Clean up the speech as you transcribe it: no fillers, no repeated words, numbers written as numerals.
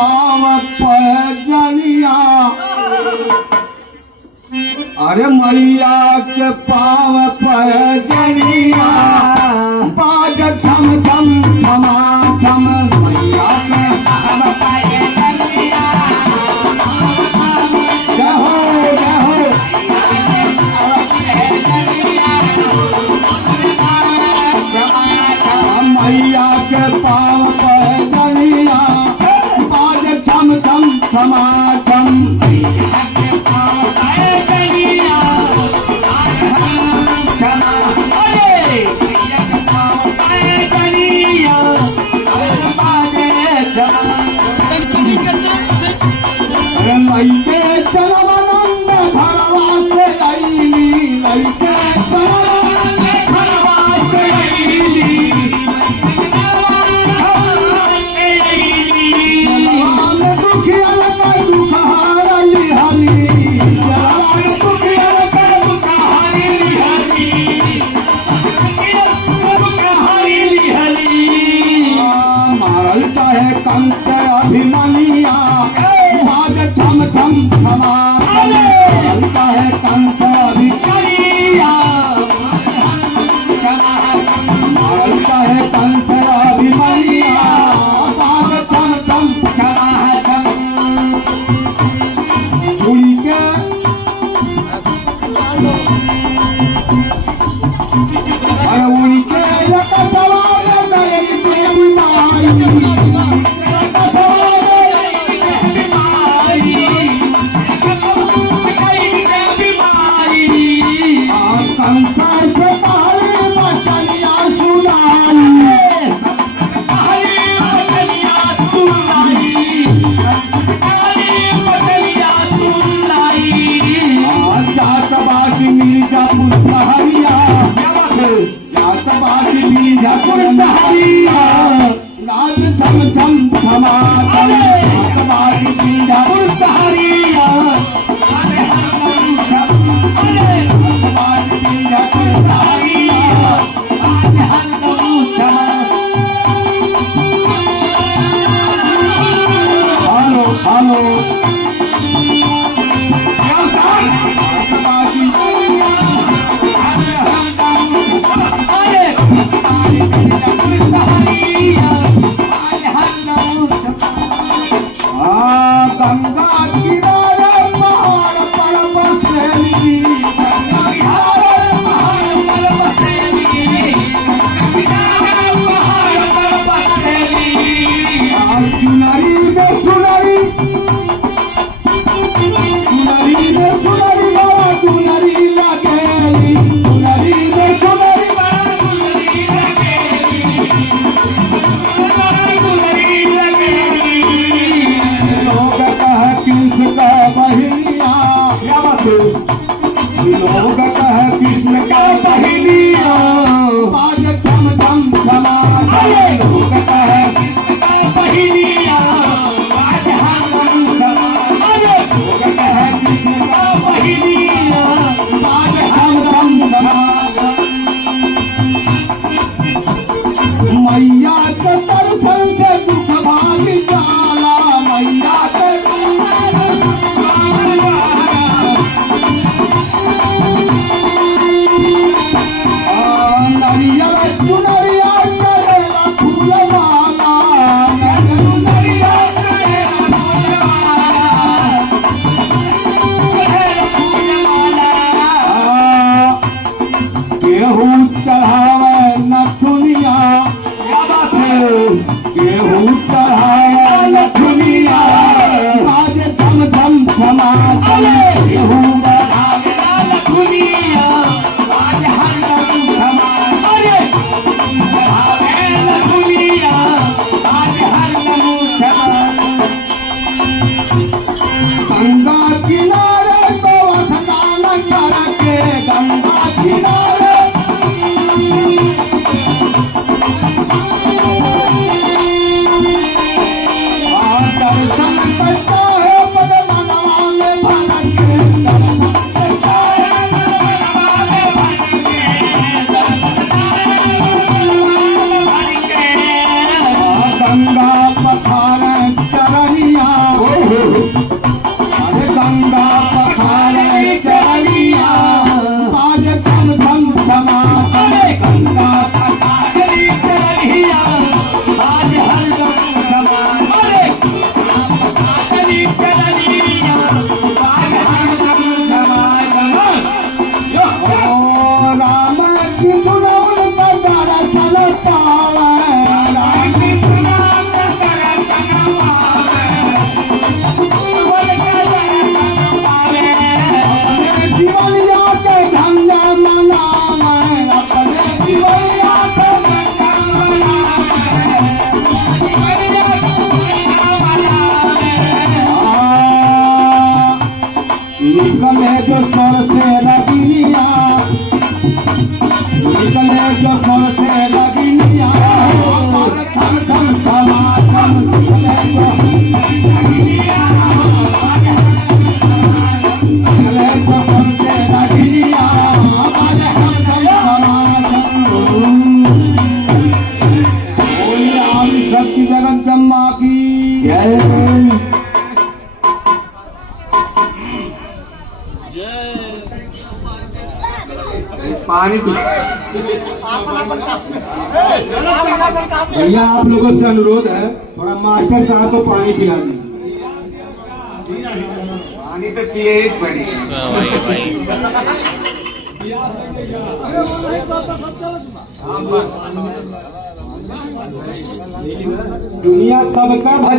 पाव पैजनिया, अरे मैया के पाव पैजनिया, बाज छम छम छमा छम मैया के पाव पैजनिया, जहो जहो मैया के पाव पैजनिया, बाज छम छम छमा छम मैया के पाव पैजनिया, अरे मैके चरवानंद भरवा से लैली, मैके चरवानंद भरवा से लैली, जलवान दुखियन का दुख हारली हरी, जलवान दुखियन का दुख हारली हरी, मारल चाहे कंस अभिमनिया, बाज छम छम छमा छम, चाहे कंस अभिमनिया, चाहे कंस अभिमनिया, बाज छम छम छमा छम, उड़ी के अरे उड़ी के एक सवार नयन देवी माई, कंसार से पहले बचनिया सुनाई, जात बाटी मिर्जापुर सहरिया, जात बाटी मिर्जापुर सहरिया, नाच छम छम छमा छम, जात बाटी मिर्जापुर सहरिया, हेलो हेलो गंगा किनारे पहाड़ पर बसेली, सुनरी में सुनरी, सुनरी में सुनरी बड़ा सुनरी लगेली, सुनरी में सुनरी बड़ा सुनरी लगेली, लोग कह कृष्ण का बहिनिया, लोग कह कृष्ण का बहिनिया, बाज छम छम छमा, लोग कह कृष्ण का बहिनिया, बाज छम छमा, लोग कह कृष्ण का बहिनिया, बाज छम छमा, मैया के दर्शन से दुख भाग जाला, मैया के नरिया चुनरिया चढ़ेला फूल माला, नरिया चढ़ेला फूल माला, केहू चढ़ावे नथुनिया, केहू चढ़ावे नथुनिया, बाज छम छम छमा छम, केहू चढ़ावे नथुनिया, बाज छम छमा, गंगा किनारे तो स्नान करके, गंगा किनारे दर्शन करता है मनवा में भर के, दर्शन करता है मनवा में भर के, गंगा पथार चरनिया, अरे गंगा पखारे चरनिया आज धम धम धमा अरे गंगा पखारे चरनिया आज हर दम धमा अरे पखारे चरनिया आज हर दम धमा ओ राम की सुनवन बजार चल पावे राम की सुनवन बजार चल पावे अपने जीवनिया के झंडा मनावे अपने जीवनिया के झंडा मनावे निकले जो स्वर से रगिनिया निकले जो स्वर से रगिनिया थम थम समाधम निकले जो रगिनिया निकले जो स्वर से रगिनिया थम थम समाधम बोलिए आदि शक्ति जगत जम्मा की जय। पानी भैया आप लोगों से अनुरोध है थोड़ा मास्टर साहब को पानी पिला दीजिए। पानी तो पिए ही पड़ी दुनिया सबका भजन